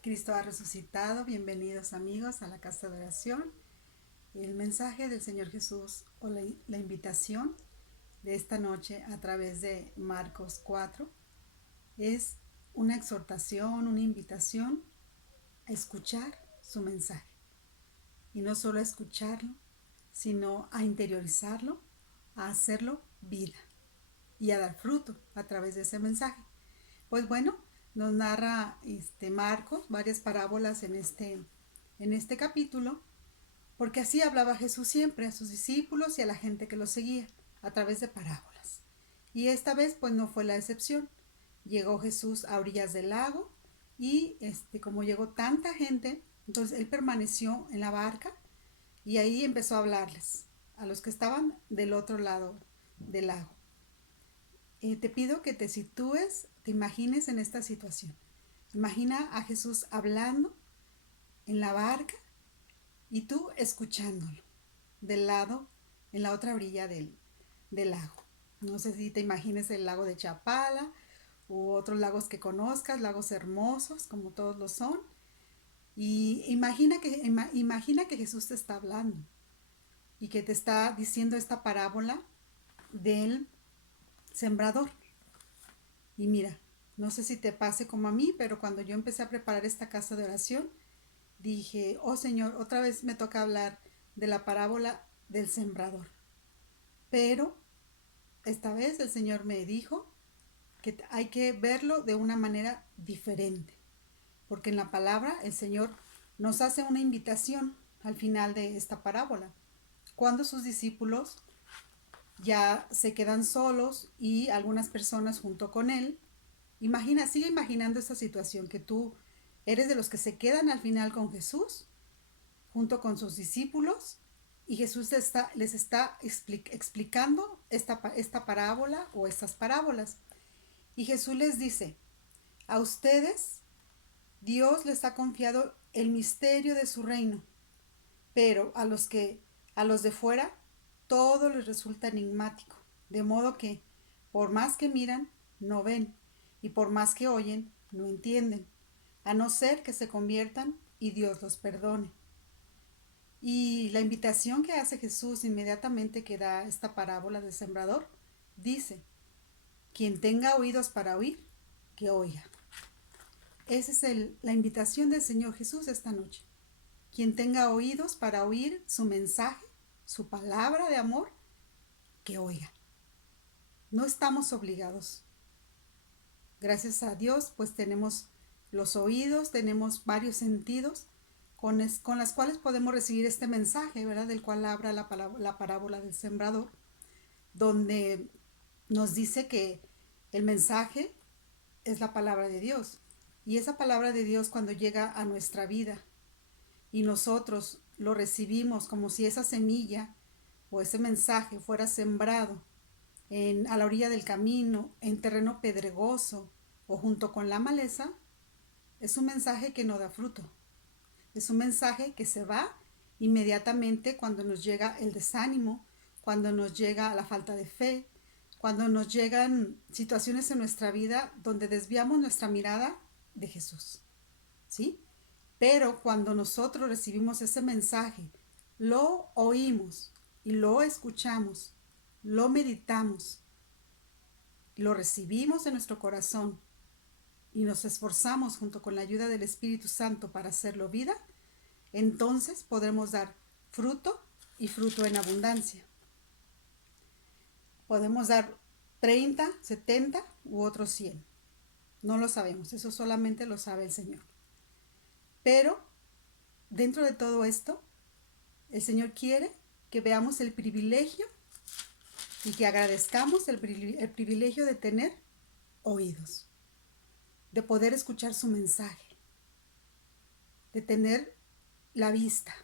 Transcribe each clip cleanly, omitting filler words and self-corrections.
Cristo ha resucitado. Bienvenidos amigos a la casa de oración. El mensaje del Señor Jesús o la invitación de esta noche a través de Marcos 4 es una exhortación, una invitación a escuchar su mensaje. Y no solo a escucharlo, sino a interiorizarlo, a hacerlo vida y a dar fruto a través de ese mensaje. Pues bueno, nos narra Marcos varias parábolas en este capítulo, porque así hablaba Jesús siempre a sus discípulos y a la gente que lo seguía, a través de parábolas. Y esta vez pues no fue la excepción. Llegó Jesús a orillas del lago y como llegó tanta gente, entonces él permaneció en la barca y ahí empezó a hablarles a los que estaban del otro lado del lago. Te pido que te sitúes, te imagines en esta situación. Imagina a Jesús hablando en la barca y tú escuchándolo del lado, en la otra orilla del lago. No sé si te imagines el lago de Chapala u otros lagos que conozcas, lagos hermosos como todos lo son. Y imagina que Jesús te está hablando y que te está diciendo esta parábola del sembrador. Y mira, no sé si te pase como a mí, pero cuando yo empecé a preparar esta casa de oración, dije, oh Señor, otra vez me toca hablar de la parábola del sembrador. Pero esta vez el Señor me dijo que hay que verlo de una manera diferente, porque en la palabra el Señor nos hace una invitación al final de esta parábola, cuando sus discípulos ya se quedan solos y algunas personas junto con él. Sigue imaginando esta situación, que tú eres de los que se quedan al final con Jesús, junto con sus discípulos, y Jesús les está explicando esta parábola o estas parábolas. Y Jesús les dice, a ustedes Dios les ha confiado el misterio de su reino, pero a los de fuera, todo les resulta enigmático, de modo que, por más que miran, no ven, y por más que oyen, no entienden, a no ser que se conviertan y Dios los perdone. Y la invitación que hace Jesús inmediatamente que da esta parábola del sembrador, dice, quien tenga oídos para oír, que oiga. Esa es la invitación del Señor Jesús esta noche. Quien tenga oídos para oír su mensaje, su palabra de amor, que oiga. No estamos obligados. Gracias a Dios, pues tenemos los oídos, tenemos varios sentidos con las cuales podemos recibir este mensaje, ¿verdad? Del cual habla la parábola del sembrador, donde nos dice que el mensaje es la palabra de Dios. Y esa palabra de Dios, cuando llega a nuestra vida y nosotros lo recibimos como si esa semilla o ese mensaje fuera sembrado a la orilla del camino, en terreno pedregoso o junto con la maleza, es un mensaje que no da fruto. Es un mensaje que se va inmediatamente cuando nos llega el desánimo, cuando nos llega la falta de fe, cuando nos llegan situaciones en nuestra vida donde desviamos nuestra mirada de Jesús. ¿Sí? Pero cuando nosotros recibimos ese mensaje, lo oímos y lo escuchamos, lo meditamos, lo recibimos en nuestro corazón y nos esforzamos junto con la ayuda del Espíritu Santo para hacerlo vida, entonces podremos dar fruto y fruto en abundancia. Podemos dar 30, 70 u otros 100. No lo sabemos, eso solamente lo sabe el Señor. Pero dentro de todo esto, el Señor quiere que veamos el privilegio y que agradezcamos el privilegio de tener oídos, de poder escuchar su mensaje, de tener la vista,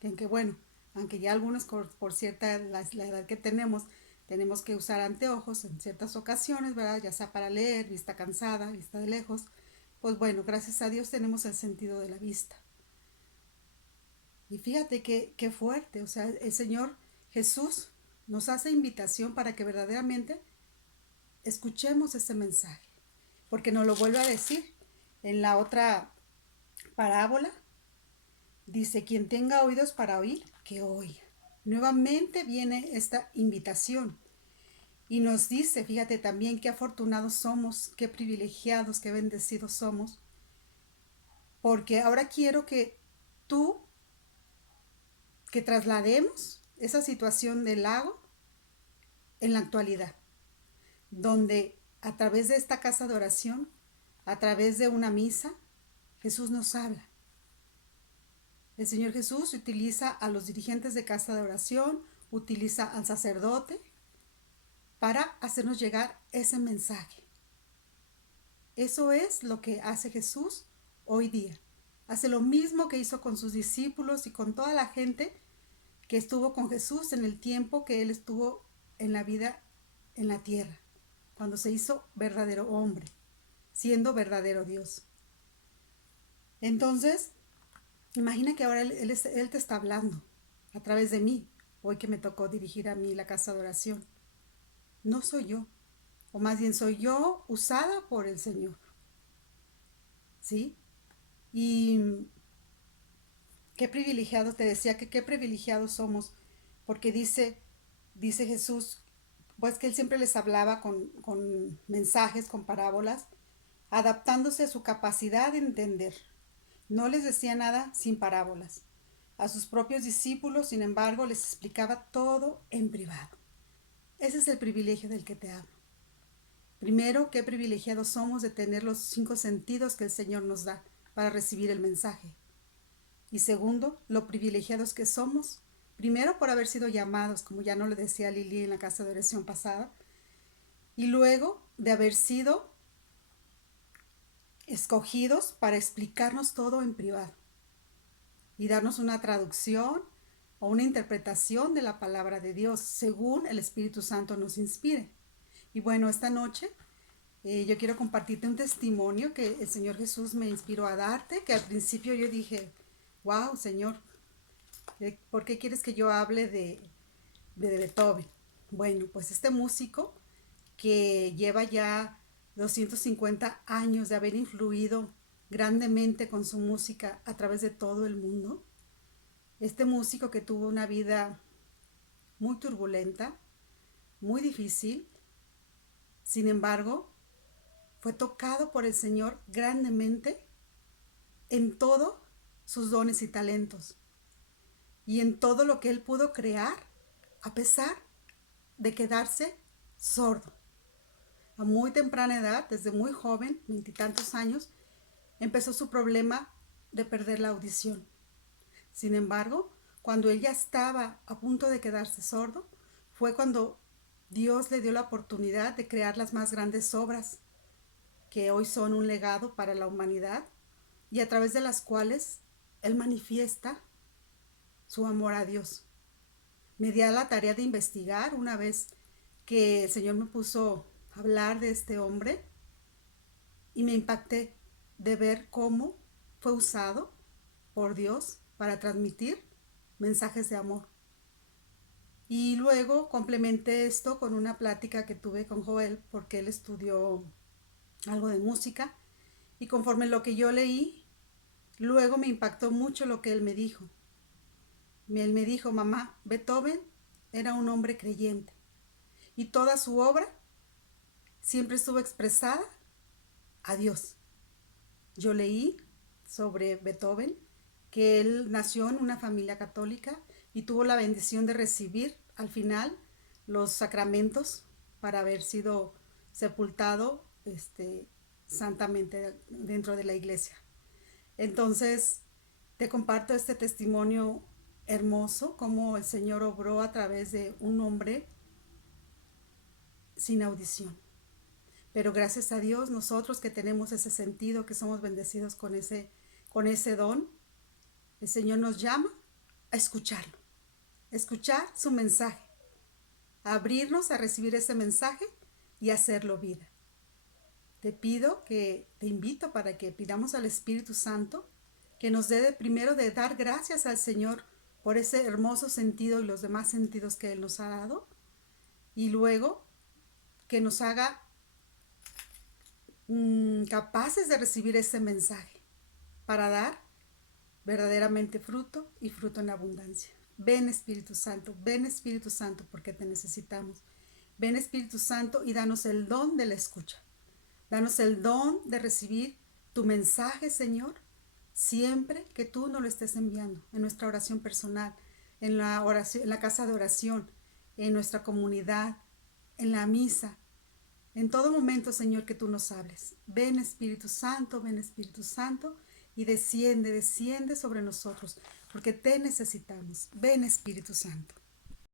que bueno, aunque ya algunos por cierta la edad que tenemos que usar anteojos en ciertas ocasiones, ¿verdad? Ya sea para leer, vista cansada, vista de lejos, pues bueno, gracias a Dios tenemos el sentido de la vista. Y fíjate qué fuerte, o sea, el Señor Jesús nos hace invitación para que verdaderamente escuchemos ese mensaje, porque nos lo vuelve a decir en la otra parábola, dice, quien tenga oídos para oír, que oiga. Nuevamente viene esta invitación y nos dice, fíjate también qué afortunados somos, qué privilegiados, qué bendecidos somos, porque ahora quiero tú, que traslademos esa situación del lago en la actualidad, donde a través de esta casa de oración, a través de una misa, Jesús nos habla. El Señor Jesús utiliza a los dirigentes de casa de oración, utiliza al sacerdote para hacernos llegar ese mensaje. Eso es lo que hace Jesús hoy día. Hace lo mismo que hizo con sus discípulos y con toda la gente que estuvo con Jesús en el tiempo que Él estuvo en la vida en la tierra, cuando se hizo verdadero hombre, siendo verdadero Dios. Entonces, imagina que ahora él te está hablando a través de mí, hoy que me tocó dirigir a mí la casa de oración. No soy yo, o más bien soy yo usada por el Señor. ¿Sí? Y qué privilegiados, te decía que qué privilegiados somos, porque dice Jesús, pues que Él siempre les hablaba con mensajes, con parábolas, adaptándose a su capacidad de entender. No les decía nada sin parábolas. A sus propios discípulos, sin embargo, les explicaba todo en privado. Ese es el privilegio del que te hablo. Primero, qué privilegiados somos de tener los 5 sentidos que el Señor nos da para recibir el mensaje. Y segundo, lo privilegiados que somos, primero por haber sido llamados, como ya no le decía Lili en la casa de oración pasada, y luego de haber sido escogidos para explicarnos todo en privado y darnos una traducción o una interpretación de la palabra de Dios según el Espíritu Santo nos inspire. Y bueno, esta noche yo quiero compartirte un testimonio que el Señor Jesús me inspiró a darte, que al principio yo dije, wow, Señor, ¿por qué quieres que yo hable de Beethoven? Bueno, pues este músico que lleva ya 250 años de haber influido grandemente con su música a través de todo el mundo, este músico que tuvo una vida muy turbulenta, muy difícil, sin embargo, fue tocado por el Señor grandemente en todos sus dones y talentos y en todo lo que él pudo crear, a pesar de quedarse sordo. A muy temprana edad, desde muy joven, 20 y tantos años, empezó su problema de perder la audición. Sin embargo, cuando él ya estaba a punto de quedarse sordo, fue cuando Dios le dio la oportunidad de crear las más grandes obras que hoy son un legado para la humanidad y a través de las cuales él manifiesta su amor a Dios. Me di a la tarea de investigar una vez que el Señor me puso a hablar de este hombre y me impacté de ver cómo fue usado por Dios para transmitir mensajes de amor. Y luego complementé esto con una plática que tuve con Joel, porque él estudió algo de música, y conforme lo que yo leí, luego me impactó mucho lo que él me dijo. Él me dijo, mamá, Beethoven era un hombre creyente, y toda su obra siempre estuvo expresada a Dios. Yo leí sobre Beethoven que él nació en una familia católica y tuvo la bendición de recibir al final los sacramentos para haber sido sepultado santamente dentro de la iglesia. Entonces, te comparto este testimonio hermoso, cómo el Señor obró a través de un hombre sin audición. Pero gracias a Dios, nosotros que tenemos ese sentido, que somos bendecidos con ese don, el Señor nos llama a escucharlo, a escuchar su mensaje, a abrirnos a recibir ese mensaje y hacerlo vida. Te invito para que pidamos al Espíritu Santo que nos dé primero de dar gracias al Señor por ese hermoso sentido y los demás sentidos que Él nos ha dado, y luego que nos haga capaces de recibir ese mensaje para dar verdaderamente fruto y fruto en abundancia. Ven Espíritu Santo, porque te necesitamos. Ven Espíritu Santo y danos el don de la escucha. Danos el don de recibir tu mensaje, Señor, siempre que tú nos lo estés enviando, en nuestra oración personal, en la oración, en la casa de oración, en nuestra comunidad, en la misa, en todo momento, Señor, que tú nos hables. Ven Espíritu Santo, y desciende sobre nosotros, porque te necesitamos. Ven Espíritu Santo.